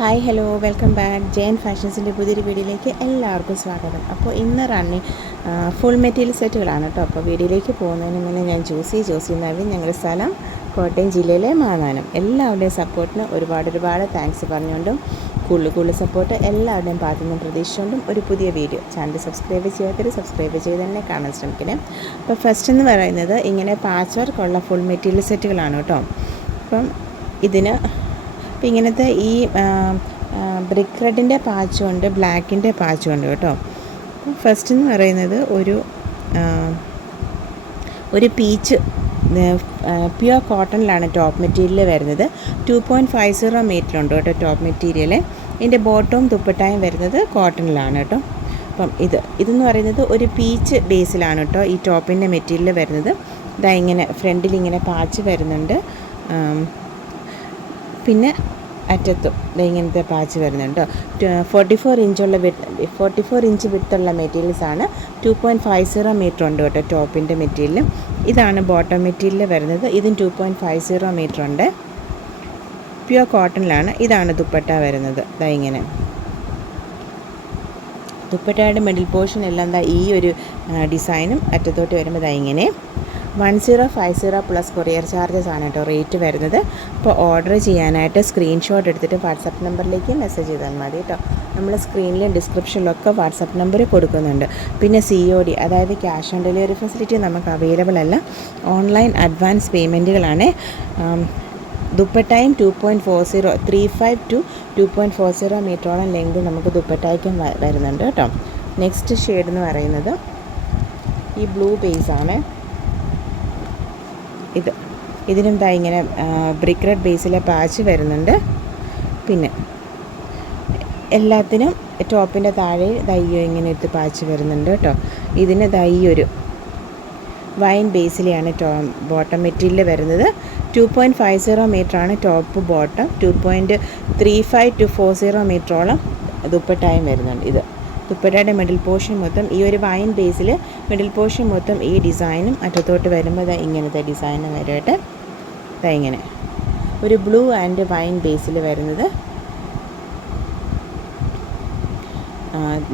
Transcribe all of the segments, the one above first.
Hi hello welcome back Jayan ഫാഷൻസിൻ്റെ പുതിയൊരു വീഡിയോയിലേക്ക് എല്ലാവർക്കും സ്വാഗതം. അപ്പോൾ ഇന്ന് ഫുൾ മെറ്റീരിയൽ സെറ്റുകളാണ് കേട്ടോ. അപ്പോൾ വീഡിയോയിലേക്ക് പോകുന്നതിന് മുന്നേ ഞാൻ ജോസി നവീൻ, ഞങ്ങളുടെ സ്ഥലം കോട്ടയം ജില്ലയിലെ മാന്നാനം. എല്ലാവരുടെയും സപ്പോർട്ടിന് ഒരുപാട് താങ്ക്സ് പറഞ്ഞുകൊണ്ടും കൂടുതൽ സപ്പോർട്ട് എല്ലാവരുടെയും ഭാഗത്തു നിന്നും പ്രതീക്ഷിച്ചുകൊണ്ടും ഒരു പുതിയ വീഡിയോ ചാനൽ സബ്സ്ക്രൈബ് ചെയ്ത് തന്നെ കാണാൻ ശ്രമിക്കണേ. അപ്പോൾ ഫസ്റ്റ് എന്ന് പറയുന്നത് ഇങ്ങനെ പാച്ച് വർക്കുള്ള ഫുൾ മെറ്റീരിയൽ സെറ്റുകളാണ് കേട്ടോ. അപ്പം ഇതിന് അപ്പം ഇങ്ങനത്തെ ഈ ബ്രിക്ക് റെഡിൻ്റെ പാച്ചുണ്ട്, ബ്ലാക്കിൻ്റെ പാച്ചുണ്ട് കേട്ടോ. ഫസ്റ്റ് എന്ന് പറയുന്നത് ഒരു പീച്ച് പ്യുവർ കോട്ടണിലാണ് ടോപ്പ് മെറ്റീരിയൽ വരുന്നത്. 2.50 മീറ്ററുണ്ട് കേട്ടോ ടോപ്പ് മെറ്റീരിയൽ. ഇതിൻ്റെ ബോട്ടവും ദുപ്പട്ടായും വരുന്നത് കോട്ടണിലാണ് കേട്ടോ. അപ്പം ഇതെന്ന് പറയുന്നത് ഒരു പീച്ച് ബേസിലാണ് കേട്ടോ ഈ ടോപ്പിൻ്റെ മെറ്റീരിയൽ വരുന്നത്. ഇതാ ഇങ്ങനെ ഫ്രണ്ടിൽ ഇങ്ങനെ പാച്ച് വരുന്നുണ്ട്, പിന്നെ അറ്റത്തും ഇങ്ങനത്തെ പാച്ച് വരുന്നുണ്ട്. 44 ഇഞ്ച് വിട്ടുള്ള മെറ്റീരിയൽസാണ്. 2.50 മീറ്റർ ഉണ്ട് കേട്ടോ ടോപ്പിൻ്റെ മെറ്റീരിയൽ. ഇതാണ് ബോട്ടം മെറ്റീരിയൽ വരുന്നത്. ഇതും 2.50 മീറ്റർ ഉണ്ട്, പ്യുവർ കോട്ടണിലാണ്. ഇതാണ് ദുപ്പട്ട വരുന്നത്. ഇങ്ങനെ ദുപ്പട്ടയുടെ മിഡിൽ പോർഷൻ എല്ലാം ഈ ഒരു ഡിസൈനും അറ്റത്തോട്ട് വരുമ്പോൾ ഇങ്ങനെ 1050 പ്ലസ് കൊറിയർ ചാർജസ് ആണ് കേട്ടോ റേറ്റ് വരുന്നത്. അപ്പോൾ ഓർഡർ ചെയ്യാനായിട്ട് സ്ക്രീൻഷോട്ട് എടുത്തിട്ട് വാട്സപ്പ് നമ്പറിലേക്ക് മെസ്സേജ് ചെയ്താൽ മതി കേട്ടോ. നമ്മൾ സ്ക്രീനിലും ഡിസ്ക്രിപ്ഷനിലൊക്കെ വാട്സപ്പ് നമ്പർ കൊടുക്കുന്നുണ്ട്. പിന്നെ COD, അതായത് ക്യാഷ് ഓൺ ഡെലിവറി ഫെസിലിറ്റി നമുക്ക് അവൈലബിൾ അല്ല. ഓൺലൈൻ അഡ്വാൻസ് പേയ്മെൻറ്റുകളാണ്. ദുപ്പട്ടായും 2.35 to 2.40 മീറ്ററോളം ലെങ്ത് നമുക്ക് ദുപ്പട്ടായ്ക്കും വരുന്നുണ്ട് കേട്ടോ. നെക്സ്റ്റ് ഷെയ്ഡ് എന്ന് പറയുന്നത് ഈ ബ്ലൂ ബേസാണ്. ഇതിനും ഇങ്ങനെ ബ്രിക്ക് റെഡ് ബേസിലെ പാച്ച് വരുന്നുണ്ട്. പിന്നെ എല്ലാത്തിനും ടോപ്പിൻ്റെ താഴെ ഇങ്ങനെ എടുത്ത് പാച്ച് വരുന്നുണ്ട് കേട്ടോ. ഇതിന് ഒരു വൈൻ ബേസിലെയാണ് ബോട്ടം മെറ്റീരിയൽ വരുന്നത്. 2.50 മീറ്ററാണ് ടോപ്പ് ബോട്ടം. 2.35 to 40 മീറ്ററോളം ദുപ്പട്ടായും വരുന്നുണ്ട്. ദുപ്പട്ടയുടെ മിഡിൽ പോർഷൻ മൊത്തം ഈ ഒരു വൈൻ ബേസിൽ മിഡിൽ പോർഷൻ മൊത്തം ഈ ഡിസൈനും അറ്റത്തോട്ട് വരുമ്പോൾ ഇങ്ങനത്തെ ഡിസൈനും വരട്ടെ. ഇങ്ങനെ ഒരു ബ്ലൂ ആൻഡ് വൈൻ ബേസിൽ വരുന്നത്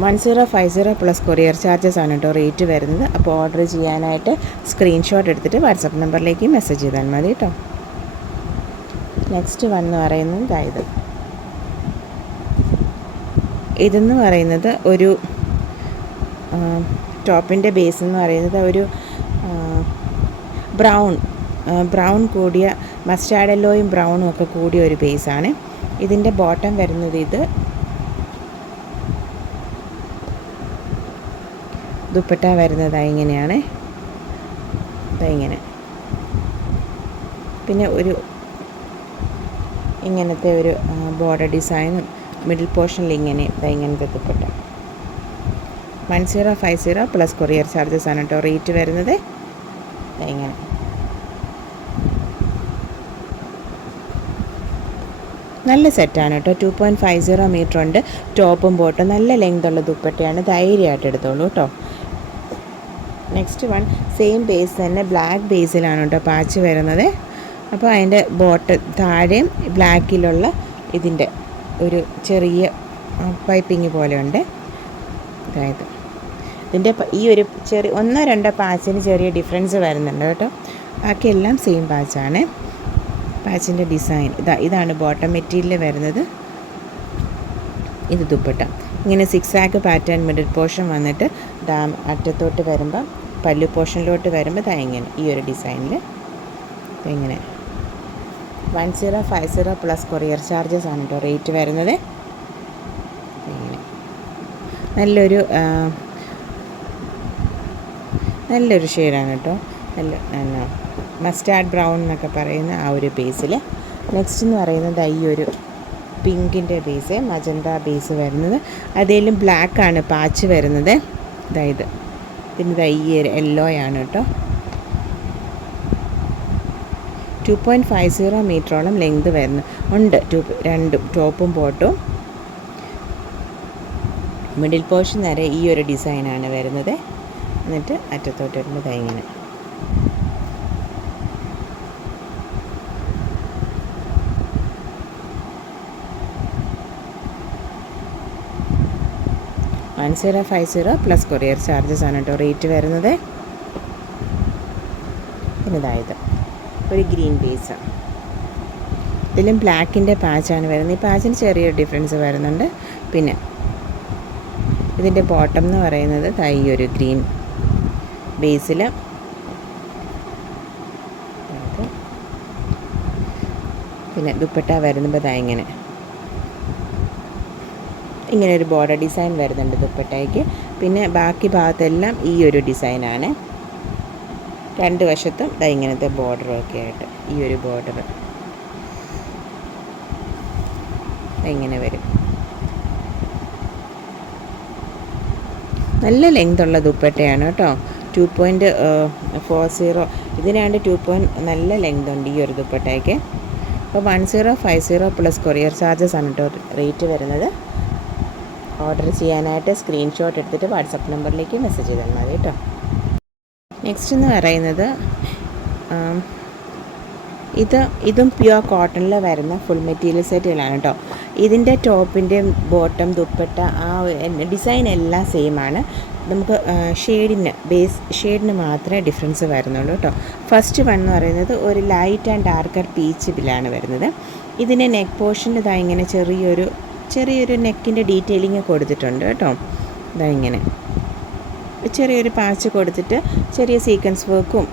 1050 പ്ലസ് കൊറിയർ ചാർജസ് ആണ് കേട്ടോ റേറ്റ് വരുന്നത്. അപ്പോൾ ഓർഡർ ചെയ്യാനായിട്ട് സ്ക്രീൻഷോട്ട് എടുത്തിട്ട് വാട്സപ്പ് നമ്പറിലേക്ക് മെസ്സേജ് ചെയ്താൽ മതി കേട്ടോ. നെക്സ്റ്റ് എന്ന് പറയുന്നത് ഇതെന്ന് പറയുന്നത് ഒരു ടോപ്പിൻ്റെ ബേസ് എന്ന് പറയുന്നത് ഒരു ബ്രൗൺ കൂടിയ മസ്റ്റാർഡ് യെല്ലോയും ബ്രൗണും ഒക്കെ കൂടിയ ഒരു ബേസാണ്. ഇതിൻ്റെ ബോട്ടം വരുന്നത് ദുപ്പട്ട വരുന്നത് ഇങ്ങനെയാണ്. ഇങ്ങനെ പിന്നെ ഇങ്ങനത്തെ ഒരു ബോർഡർ ഡിസൈനും മിഡിൽ പോർഷനിൽ ഇങ്ങനത്തെ ദുപ്പട്ട. 1050 പ്ലസ് കൊറിയർ ചാർജസ് ആണ് കേട്ടോ റേറ്റ് വരുന്നത്. ഇങ്ങനെ നല്ല സെറ്റാണ് കേട്ടോ. 2.50 മീറ്റർ ഉണ്ട് ടോപ്പും ബോട്ടും. നല്ല ലെങ്തുള്ള ദുപ്പട്ടയാണ്, ധൈര്യമായിട്ട് എടുത്തോളൂ കേട്ടോ. നെക്സ്റ്റ് സെയിം ബേസ് തന്നെ ബ്ലാക്ക് ബേസിലാണ് കേട്ടോ പാച്ച് വരുന്നത്. അപ്പോൾ അതിൻ്റെ താഴെയും ബ്ലാക്കിലുള്ള ഇതിൻ്റെ ഒരു ചെറിയ പൈപ്പിങ് പോലെ ഉണ്ട്. അതായത് ഇതിൻ്റെ ഈ ഒരു ചെറിയ 1-2 പാച്ചിന് ചെറിയ ഡിഫറൻസ് വരുന്നുണ്ട് കേട്ടോ. ബാക്കിയെല്ലാം സെയിം പാച്ചാണ്. പാച്ചിൻ്റെ ഡിസൈൻ ഇതാണ് ബോട്ടം മെറ്റീരിയൽ വരുന്നത്. ഇത് ദുപ്പട്ട ഇങ്ങനെ 6 പാറ്റേൺ മിഡിൽ പോർഷൻ വന്നിട്ട് അറ്റത്തോട്ട് വരുമ്പോൾ പല്ലു പോർഷനിലോട്ട് വരുമ്പോൾ ഇങ്ങനെ ഈ ഒരു ഡിസൈനിൽ ഇങ്ങനെ 1050 പ്ലസ് കൊറിയർ ചാർജസ് ആണ് കേട്ടോ റേറ്റ് വരുന്നത്. ഇങ്ങനെ നല്ലൊരു ഷെയ്ഡാണ് കേട്ടോ. നല്ല മസ്റ്റാർഡ് ബ്രൗൺ എന്നൊക്കെ പറയുന്ന ആ ഒരു ബേസിൽ. നെക്സ്റ്റ് എന്ന് പറയുന്നത് ഈ ഒരു പിങ്കിൻ്റെ ബേസ്, മജന്ത ബേസ് വരുന്നത്. അതേലും ബ്ലാക്കാണ് പാച്ച് വരുന്നത്. പിന്നെ ഈ യെല്ലോയാണ് കേട്ടോ. 2.50 മീറ്ററോളം ലെങ്ത് ഉണ്ട്. രണ്ടും ടോപ്പും ബോട്ടും. മിഡിൽ പോർഷൻ വരെ ഈ ഒരു ഡിസൈനാണ് വരുന്നത്. എന്നിട്ട് അറ്റത്തോട്ട് വരുമ്പോൾ ഇങ്ങനെ 1050 പ്ലസ് കൊറിയർ ചാർജസ് ആണ് കേട്ടോ റേറ്റ് വരുന്നത്. പിന്നെ ഇതായത് ഒരു ഗ്രീൻ ബേസാണ്, ഇതിലും ബ്ലാക്കിൻ്റെ പാച്ചാണ് വരുന്നത്. ഈ പാച്ചിന് ചെറിയൊരു ഡിഫറൻസ് വരുന്നുണ്ട്. പിന്നെ ഇതിൻ്റെ ബോട്ടം എന്ന് പറയുന്നത് ഈ ഒരു ഗ്രീൻ ബേസിൽ പിന്നെ ദുപ്പട്ട വരുമ്പോൾ ഇങ്ങനെ ഒരു ബോർഡർ ഡിസൈൻ വരുന്നുണ്ട് ദുപ്പട്ടയ്ക്ക്. പിന്നെ ബാക്കി ഭാഗത്തെല്ലാം ഈ ഒരു ഡിസൈനാണ്. രണ്ട് വശത്തും ഇങ്ങനത്തെ ബോർഡറൊക്കെ ആയിട്ട് ഈ ഒരു ബോർഡർ ഇങ്ങനെ വരും. നല്ല ലെങ്തുള്ള ദുപ്പട്ടയാണ് കേട്ടോ. 2.40 ഇതിനാണ്ട് നല്ല ലെങ്ത് ഉണ്ട് ഈ ഒരു ദുപ്പട്ടയ്ക്ക്. അപ്പോൾ 1050 പ്ലസ് കൊറിയർ ചാർജസ് ആണ് കേട്ടോ റേറ്റ് വരുന്നത്. ഓർഡർ ചെയ്യാനായിട്ട് സ്ക്രീൻഷോട്ട് എടുത്തിട്ട് വാട്സപ്പ് നമ്പറിലേക്ക് മെസ്സേജ് ചെയ്താൽ മതി കേട്ടോ. നെക്സ്റ്റ് എന്ന് പറയുന്നത് ഇതും പ്യുവർ കോട്ടണിൽ വരുന്ന ഫുൾ മെറ്റീരിയൽ സെറ്റുകളാണ് കേട്ടോ. ഇതിൻ്റെ ടോപ്പിൻ്റെ ബോട്ടം ദുപ്പട്ട ഡിസൈൻ എല്ലാം സെയിം ആണ്. നമുക്ക് ബേസ് ഷെയ്ഡിന് മാത്രമേ ഡിഫറൻസ് വരുന്നുള്ളൂ കേട്ടോ. ഫസ്റ്റ് വൺ എന്ന് പറയുന്നത് ഒരു ലൈറ്റ് ആൻഡ് ഡാർക്കർ പീച്ച് ബില്ലാണ് വരുന്നത്. ഇതിൻ്റെ നെക്ക് പോർഷനിൽ ഇങ്ങനെ ചെറിയൊരു നെക്കിൻ്റെ ഡീറ്റെയിലിങ് കൊടുത്തിട്ടുണ്ട് കേട്ടോ. ഇങ്ങനെ ചെറിയൊരു പാച്ച് കൊടുത്തിട്ട് ചെറിയ സീക്വൻസ് വർക്കും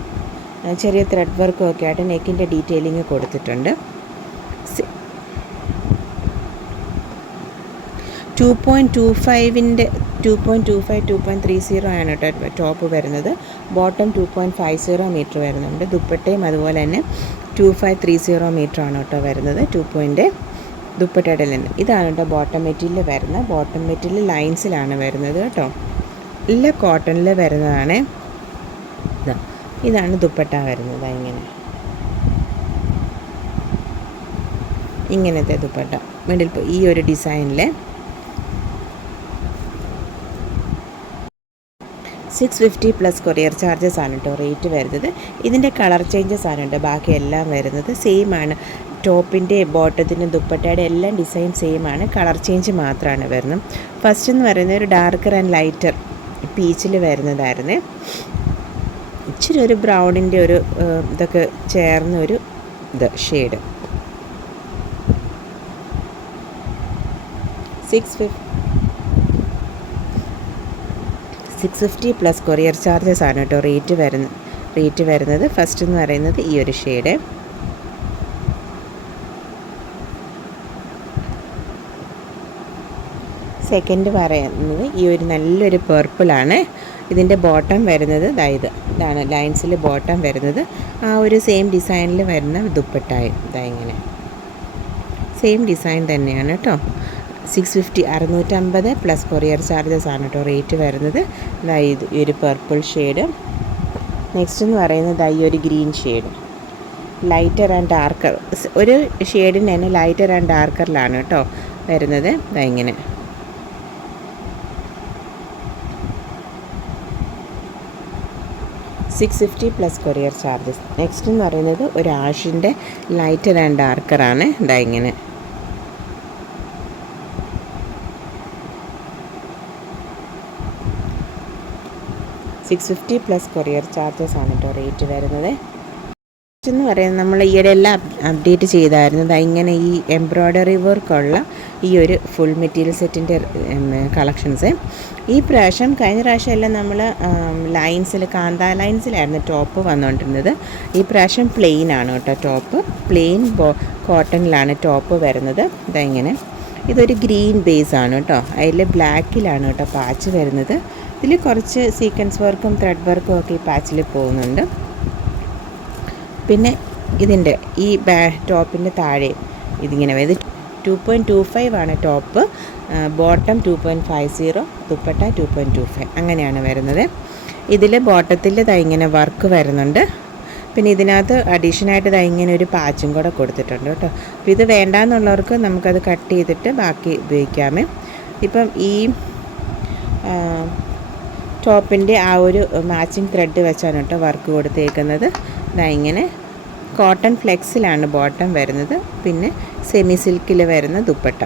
ചെറിയ ത്രെഡ് വർക്കും ഒക്കെ ആയിട്ട് നെക്കിൻ്റെ ഡീറ്റെയിലിങ് കൊടുത്തിട്ടുണ്ട്. 2.25 2.30 ആണ് കേട്ടോ ടോപ്പ് വരുന്നത്. ബോട്ടം 2.50 മീറ്റർ വരുന്നുണ്ട്. ദുപ്പട്ടയും അതുപോലെ തന്നെ 2530 മീറ്റർ ആണ് കേട്ടോ വരുന്നത്. ദുപ്പട്ടയുടെ ലെന്ത് ഇതാണ് കേട്ടോ ബോട്ടം മെറ്റീരിയൽ വരുന്നത്. ബോട്ടം മെറ്റീരിയൽ ലൈൻസിലാണ് വരുന്നത് കേട്ടോ. നല്ല കോട്ടണിൽ വരുന്നതാണ്. ഇതാണ് ദുപ്പട്ട വരുന്നത്. ഇങ്ങനത്തെ ദുപ്പട്ട മിഡിൽ ഈ ഒരു ഡിസൈനിൽ 650 പ്ലസ് കൊറിയർ ചാർജസ് ആണ് കേട്ടോ റേറ്റ് വരുന്നത്. ഇതിൻ്റെ കളർ ചേഞ്ചസ് ആണ് കേട്ടോ ബാക്കി എല്ലാം വരുന്നത് സെയിം ആണ്. ടോപ്പിൻ്റെ ബോട്ടത്തിൻ്റെ ദുപ്പട്ടയുടെ എല്ലാം ഡിസൈൻ സെയിം ആണ്, കളർ ചേഞ്ച് മാത്രമാണ് വരുന്നത്. ഫസ്റ്റ് എന്ന് പറയുന്നത് ഒരു ഡാർക്കർ ആൻഡ് ലൈറ്റർ പീച്ചിൽ വരുന്നതായിരുന്നു. ഇച്ചിരി ഒരു ബ്രൗണിൻ്റെ ഒരു ഇതൊക്കെ ചേർന്ന ഒരു ഷെയ്ഡ്. 650 പ്ലസ് കൊറിയർ ചാർജസ് ആണ് കേട്ടോ റേറ്റ് വരുന്നത്. ഫസ്റ്റ് എന്ന് പറയുന്നത് ഈ ഒരു ഷെയ്ഡ്. സെക്കൻഡ് പറയുന്നത് ഈ ഒരു നല്ലൊരു പർപ്പിളാണ്. ഇതിൻ്റെ ബോട്ടം വരുന്നത് ഇതാണ് ലൈൻസിൽ ബോട്ടം വരുന്നത്. ആ ഒരു സെയിം ഡിസൈനിൽ വരുന്ന ദുപ്പട്ടായും ഇങ്ങനെ സെയിം ഡിസൈൻ തന്നെയാണ് കേട്ടോ. 650 പ്ലസ് കൊറിയർ ചാർജസ് ആണ് കേട്ടോ റേറ്റ് വരുന്നത്. ഈ ഒരു പർപ്പിൾ ഷെയ്ഡ്. നെക്സ്റ്റ് എന്ന് പറയുന്നത് ഈ ഒരു green shade, lighter and darker. ഒരു ഷെയ്ഡിന് തന്നെ ലൈറ്റർ ആൻഡ് ഡാർക്കറിലാണ് കേട്ടോ വരുന്നത്. ഇങ്ങനെ 650 പ്ലസ് കൊറിയർ ചാർജസ്. നെക്സ്റ്റ് എന്ന് പറയുന്നത് ഒരു ആഷിൻ്റെ ലൈറ്റർ ആൻഡ് ഡാർക്കറാണ്. ഇങ്ങനെ 650 പ്ലസ് കൊറിയർ ചാർജസ് ആണ് കേട്ടോ റേറ്റ് വരുന്നത്. എന്ന് പറയുന്നത് നമ്മൾ ഈയിടെ എല്ലാം അപ്ഡേറ്റ് ചെയ്തായിരുന്നു. ഇങ്ങനെ ഈ എംബ്രോയ്ഡറി വർക്കുള്ള ഈ ഒരു ഫുൾ മെറ്റീരിയൽ സെറ്റിൻ്റെ കളക്ഷൻസ് ഈ പ്രാവശ്യം കഴിഞ്ഞ പ്രാവശ്യം എല്ലാം നമ്മൾ കാന്ത ലൈൻസിലായിരുന്നു ടോപ്പ് വന്നുകൊണ്ടിരുന്നത്. ഈ പ്രാവശ്യം പ്ലെയിൻ ആണ് കേട്ടോ ടോപ്പ്. പ്ലെയിൻ കോട്ടണിലാണ് ടോപ്പ് വരുന്നത്. ഇതൊരു ഗ്രീൻ ബേസ് ആണ് കേട്ടോ. അതിൽ ബ്ലാക്കിലാണ് കേട്ടോ പാച്ച് വരുന്നത്. ഇതിൽ കുറച്ച് സീക്വൻസ് വർക്കും ത്രെഡ് വർക്കും ഒക്കെ ഈ പാച്ചിൽ പോകുന്നുണ്ട്. പിന്നെ ഇതിൻ്റെ ഈ ടോപ്പിൻ്റെ താഴെ ഇതിങ്ങനെ ഇത് 2.25 ആണ് ടോപ്പ്. ബോട്ടം 2.50, ദുപ്പട്ട 2.25 അങ്ങനെയാണ് വരുന്നത്. ഇതിൽ ബോട്ടത്തിൽ ഇങ്ങനെ വർക്ക് വരുന്നുണ്ട്. പിന്നെ ഇതിനകത്ത് അഡീഷനായിട്ട് ഇങ്ങനെ ഒരു പാച്ചും കൂടെ കൊടുത്തിട്ടുണ്ട് കേട്ടോ. അപ്പോൾ ഇത് വേണ്ടാന്നുള്ളവർക്ക് നമുക്കത് കട്ട് ചെയ്തിട്ട് ബാക്കി ഉപയോഗിക്കാമേ. ഇപ്പം ഈ ടോപ്പിൻ്റെ ആ ഒരു മാച്ചിങ് ത്രെഡ് വെച്ചാണ് കേട്ടോ വർക്ക് കൊടുത്തേക്കുന്നത്. ഇങ്ങനെ കോട്ടൺ ഫ്ലെക്സിലാണ് ബോട്ടം വരുന്നത്. പിന്നെ സെമി സിൽക്കിൽ വരുന്ന ദുപ്പട്ട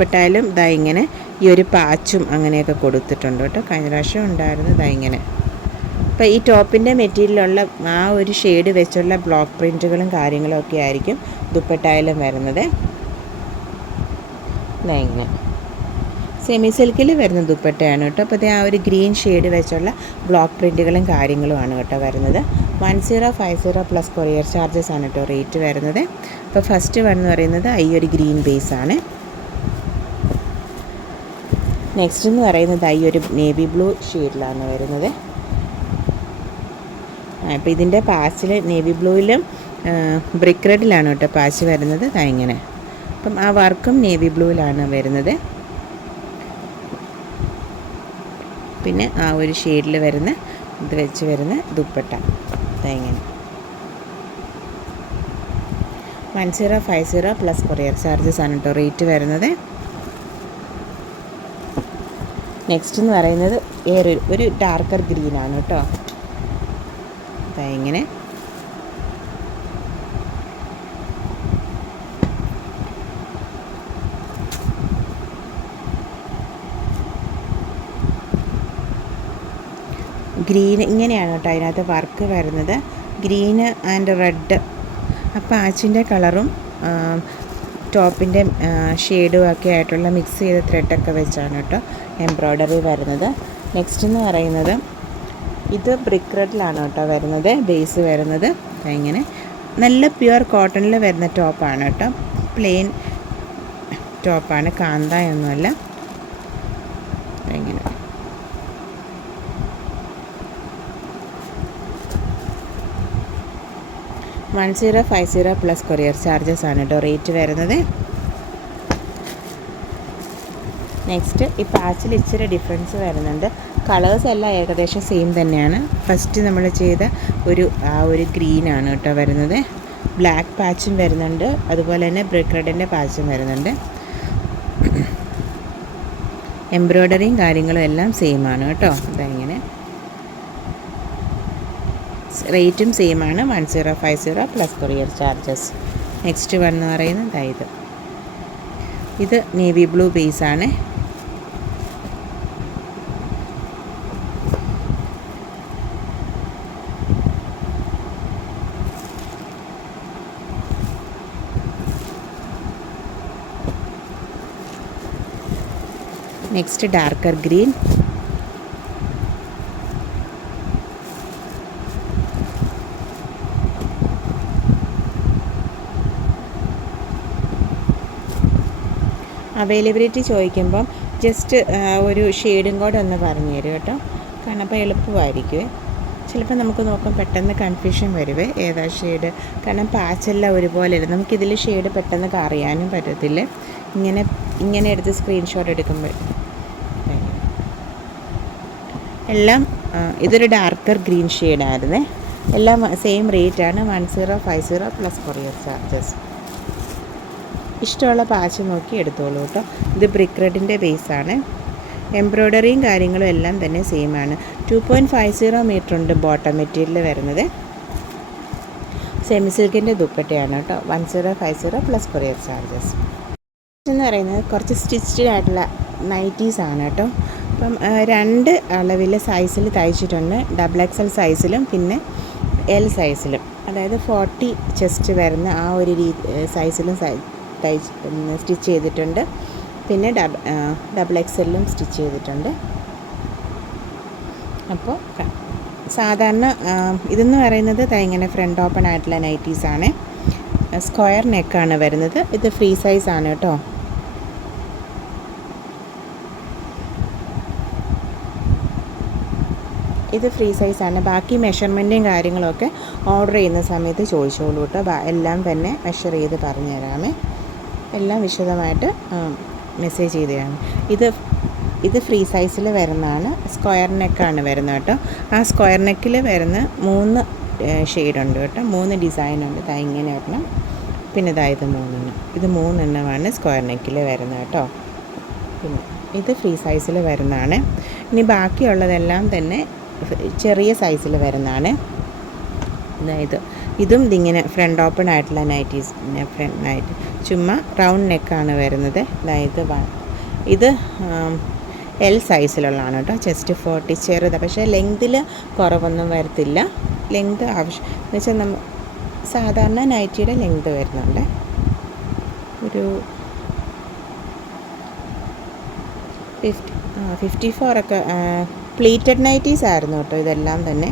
ദുപ്പട്ടയിലും ഇതാ ഇങ്ങനെ ഈ ഒരു പാച്ചും അങ്ങനെയൊക്കെ കൊടുത്തിട്ടുണ്ട് കേട്ടോ. കഴിഞ്ഞ പ്രാവശ്യം ഉണ്ടായിരുന്നു ഇതാ ഇങ്ങനെ. അപ്പോൾ ഈ ടോപ്പിൻ്റെ മെറ്റീരിയലുള്ള ആ ഒരു ഷെയ്ഡ് വെച്ചുള്ള ബ്ലോക്ക് പ്രിൻറ്റുകളും കാര്യങ്ങളും ഒക്കെ ആയിരിക്കും ദുപ്പട്ടയിലും വരുന്നത്. ഇതാ ഇങ്ങനെ സെമി സിൽക്കിൽ വരുന്ന ദുപ്പട്ടയാണ് കേട്ടോ. അപ്പോൾ ആ ഒരു ഗ്രീൻ ഷെയ്ഡ് വെച്ചുള്ള ബ്ലോക്ക് പ്രിൻറ്റുകളും കാര്യങ്ങളുമാണ് കേട്ടോ വരുന്നത്. 1050 പ്ലസ് കൊറിയർ ചാർജസ് ആണ് കേട്ടോ റേറ്റ് വരുന്നത്. അപ്പോൾ ഫസ്റ്റ് വൺ എന്ന് പറയുന്നത് ഈ ഒരു ഗ്രീൻ ബേസ് ആണ്. നെക്സ്റ്റ് എന്ന് പറയുന്നത് ഈ ഒരു നേവി ബ്ലൂ ഷെയ്ഡിലാണ് വരുന്നത്. അപ്പോൾ ഇതിൻ്റെ പാച്ചിൽ നേവി ബ്ലൂവിലും ബ്രിക്ക് റെഡിലാണ് കേട്ടോ പാച്ച് വരുന്നത്. ഇങ്ങനെ അപ്പം ആ വർക്കും നേവി ബ്ലൂവിലാണ് വരുന്നത്. പിന്നെ ആ ഒരു ഷെയ്ഡിൽ വരുന്ന ഇത് വെച്ച് വരുന്ന ദുപ്പട്ട ഇങ്ങനെ 1050 പ്ലസ് കൊറിയർ ചാർജസ് ആണ് കേട്ടോ റേറ്റ് വരുന്നത്. നെക്സ്റ്റ് എന്ന് പറയുന്നത് ഒരു ഡാർക്കർ ഗ്രീനാണ് കേട്ടോ. ഇങ്ങനെ ഗ്രീൻ ഇങ്ങനെയാണ് കേട്ടോ അതിനകത്ത് വർക്ക് വരുന്നത്. Green and red. ആ പാച്ചിൻ്റെ കളറും ടോപ്പിൻ്റെ ഷെയ്ഡും ഒക്കെ ആയിട്ടുള്ള മിക്സ് ചെയ്ത ത്രെഡൊക്കെ വെച്ചാണ് കേട്ടോ എംബ്രോയ്ഡറി വരുന്നത്. നെക്സ്റ്റ് എന്ന് പറയുന്നത് ഇത് ബ്രിക്ക് റെഡിലാണ് കേട്ടോ വരുന്നത്. ബേസ് വരുന്നത് ഇങ്ങനെ നല്ല പ്യുവർ കോട്ടണിൽ വരുന്ന ടോപ്പാണ് കേട്ടോ. പ്ലെയിൻ ടോപ്പാണ്, കാന്തായൊന്നുമല്ല. ഇങ്ങനെ 1050 പ്ലസ് കൊറിയർ ചാർജസ് ആണ് കേട്ടോ റേറ്റ് വരുന്നത്. നെക്സ്റ്റ് ഈ പാച്ചിൽ ഇച്ചിരി ഡിഫറൻസ് വരുന്നുണ്ട്. കളേഴ്സ് എല്ലാം ഏകദേശം സെയിം തന്നെയാണ്. ഫസ്റ്റ് നമ്മൾ ചെയ്ത ആ ഒരു ഗ്രീനാണ് കേട്ടോ വരുന്നത്. ബ്ലാക്ക് പാച്ചും വരുന്നുണ്ട്, അതുപോലെ തന്നെ ബ്രിക്ക് റെഡിൻ്റെ പാച്ചും വരുന്നുണ്ട്. എംബ്രോയ്ഡറിയും കാര്യങ്ങളും എല്ലാം സെയിം ആണ് കേട്ടോ. ഇങ്ങനെ റേറ്റും സെയിം ആണ്. 1050 plus courier charges. Next one എന്ന് പറയുന്നത് ഇത് നേവി ബ്ലൂ ബേസാണ്. Next darker green. അവൈലബിലിറ്റി ചോദിക്കുമ്പം ജസ്റ്റ് ഒരു ഷെയ്ഡും കൂടെ ഒന്ന് പറഞ്ഞു തരും കേട്ടോ. കാരണം അപ്പോൾ എളുപ്പമായിരിക്കുമേ. ചിലപ്പോൾ നമുക്ക് നോക്കാം പെട്ടെന്ന് കൺഫ്യൂഷൻ വരുവേ ഏതാ ഷെയ്ഡ്. കാരണം പാച്ചെല്ലാം ഒരുപോലെ അല്ല. നമുക്കിതിൽ ഷെയ്ഡ് പെട്ടെന്ന് അറിയാനും പറ്റത്തില്ല. ഇങ്ങനെ എടുത്ത് സ്ക്രീൻഷോട്ട് എടുക്കുമ്പോൾ എല്ലാം ഇതൊരു ഡാർക്കർ ഗ്രീൻ ഷെയ്ഡായിരുന്നേ. എല്ലാം സെയിം റേറ്റാണ്. 1050 പ്ലസ് കൊറിയർ ചാർജസ്. ഇഷ്ടമുള്ള പാച്ച് നോക്കി എടുത്തോളൂ കേട്ടോ. ഇത് ബ്രിക്ക് റെഡിൻ്റെ ബേസാണ്. എംബ്രോയ്ഡറിയും കാര്യങ്ങളും എല്ലാം തന്നെ സെയിം ആണ്. 2.50 മീറ്റർ ഉണ്ട് ബോട്ടം മെറ്റീരിയൽ വരുന്നത്. സെമി സിൽക്കിൻ്റെ ദുപ്പട്ടയാണ് കേട്ടോ. 1050 പ്ലസ് കൊറിയർ ചാർജസ്. എന്ന് പറയുന്നത് കുറച്ച് സ്റ്റിച്ച്ഡ് ആയിട്ടുള്ള നൈറ്റീസാണ് കേട്ടോ. അപ്പം 2 അളവിൽ സൈസിൽ തയ്ച്ചിട്ടുണ്ട്. XXL സൈസിലും പിന്നെ L സൈസിലും, അതായത് 40 ചെസ്റ്റ് വരുന്ന ആ ഒരു സൈസിലും സ്റ്റിച്ച് ചെയ്തിട്ടുണ്ട്. പിന്നെ XXLലും സ്റ്റിച്ച് ചെയ്തിട്ടുണ്ട്. അപ്പോൾ സാധാരണ ഇതെന്ന് പറയുന്നത് ഇങ്ങനെ ഫ്രണ്ട് ഓപ്പൺ ആയിട്ടുള്ള നൈറ്റീസാണ്. സ്ക്വയർ നെക്കാണ് വരുന്നത്. ഇത് ഫ്രീ സൈസാണ് കേട്ടോ. ഇത് ഫ്രീ സൈസാണ്. ബാക്കി മെഷർമെൻറ്റും കാര്യങ്ങളൊക്കെ ഓർഡർ ചെയ്യുന്ന സമയത്ത് ചോദിച്ചോളൂ കേട്ടോ. എല്ലാം തന്നെ മെഷർ ചെയ്ത് പറഞ്ഞു തരാമേ. എല്ലാം വിശദമായിട്ട് മെസ്സേജ് ചെയ്ത് തരാം. ഇത് ഫ്രീ സൈസിൽ വരുന്നതാണ്. സ്ക്വയർ നെക്കാണ് വരുന്നത് കേട്ടോ. ആ സ്ക്വയർ നെക്കിൽ വരുന്ന 3 ഷെയ്ഡുണ്ട് കേട്ടോ. 3 ഡിസൈനുണ്ട്. ഇങ്ങനെ വരണം. പിന്നെ ഇത് 3 ഇത് 3 സ്ക്വയർ നെക്കിൽ വരുന്നത് കേട്ടോ. പിന്നെ ഇത് ഫ്രീ സൈസിൽ വരുന്നതാണ്. ഇനി ബാക്കിയുള്ളതെല്ലാം തന്നെ ചെറിയ സൈസിൽ വരുന്നതാണ്. അതായത് ഇതും ഇതിങ്ങനെ ഫ്രണ്ട് ഓപ്പൺ ആയിട്ടുള്ള നൈറ്റീസ്, ഫ്രണ്ട് നൈറ്റ് ചുമ്മാ റൗണ്ട് നെക്കാണ് വരുന്നത്. അതായത് ഇത് എൽ സൈസിലുള്ളതാണ് കേട്ടോ. ചെസ്റ്റ് 40 ചെറുത്, പക്ഷേ ലെങ്തിൽ കുറവൊന്നും വരത്തില്ല. ലെങ്ത് ആവശ്യം എന്ന് വെച്ചാൽ സാധാരണ നൈറ്റിയുടെ ലെങ്ത് വരുന്നുണ്ട്. ഒരു 54 ഒക്കെ പ്ലീറ്റഡ് നൈറ്റീസ് ആയിരുന്നു കേട്ടോ ഇതെല്ലാം തന്നെ.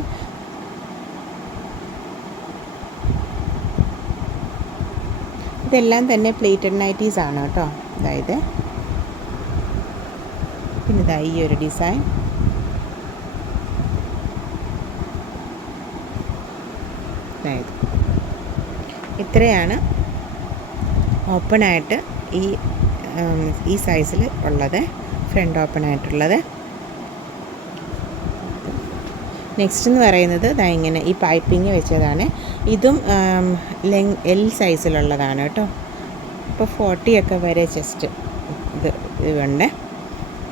ഇതെല്ലാം തന്നെ പ്ലീറ്റഡ് നൈറ്റീസ് ആണ് കേട്ടോ. അതായത് പിന്നെ ഇതാ ഈ ഒരു ഡിസൈൻ. അതായത് ഇത്രയാണ് ഓപ്പണായിട്ട് ഈ സൈസിൽ ഉള്ളത്, ഫ്രണ്ട് ഓപ്പൺ ആയിട്ടുള്ളത്. നെക്സ്റ്റ് എന്ന് പറയുന്നത് ഇതാ ഇങ്ങനെ ഈ പൈപ്പിങ് വെച്ചതാണ്. ഇതും എൽ സൈസിലുള്ളതാണ് കേട്ടോ. ഇപ്പോൾ 40 ഒക്കെ വരെ ചെസ്റ്റ് ഇതുണ്ട്.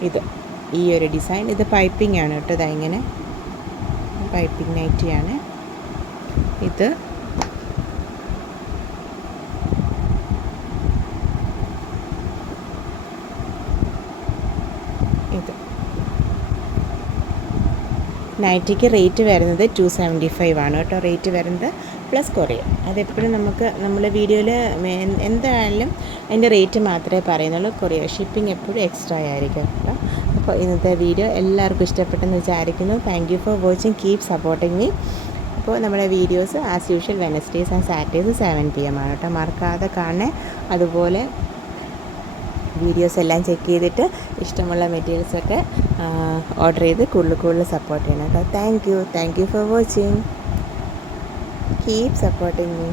ഇത് ഈ ഒരു ഡിസൈൻ, ഇത് പൈപ്പിംഗ് ആണ് കേട്ടോ. ഇതാ ഇങ്ങനെ പൈപ്പിംഗ് നൈറ്റിയാണ് ഇത്. നൈറ്റിക്ക് റേറ്റ് വരുന്നത് 275 ആണ് കേട്ടോ. റേറ്റ് വരുന്നത് പ്ലസ് കൊറിയർ. അതെപ്പോഴും നമ്മൾ വീഡിയോയിൽ എന്തായാലും അതിൻ്റെ റേറ്റ് മാത്രമേ പറയുന്നുള്ളൂ. കൊറിയർ ഷിപ്പിംഗ് എപ്പോഴും എക്സ്ട്രാ ആയിരിക്കും കേട്ടോ. അപ്പോൾ ഇന്നത്തെ വീഡിയോ എല്ലാവർക്കും ഇഷ്ടപ്പെട്ടെന്ന് വിചാരിക്കുന്നു. Thank you for watching, keep supporting me. അപ്പോൾ നമ്മുടെ videos as usual വെനസ്ഡേയ്സ് and Saturdays 7 PM ആണ് കേട്ടോ. മറക്കാതെ കാണണേ. അതുപോലെ വീഡിയോസ് എല്ലാം ചെക്ക് ചെയ്തിട്ട് ഇഷ്ടമുള്ള മെറ്റീരിയൽസൊക്കെ ഓർഡർ ചെയ്ത് കൂടുതൽ സപ്പോർട്ട് ചെയ്യണം കേട്ടോ. Thank you for watching, keep supporting me.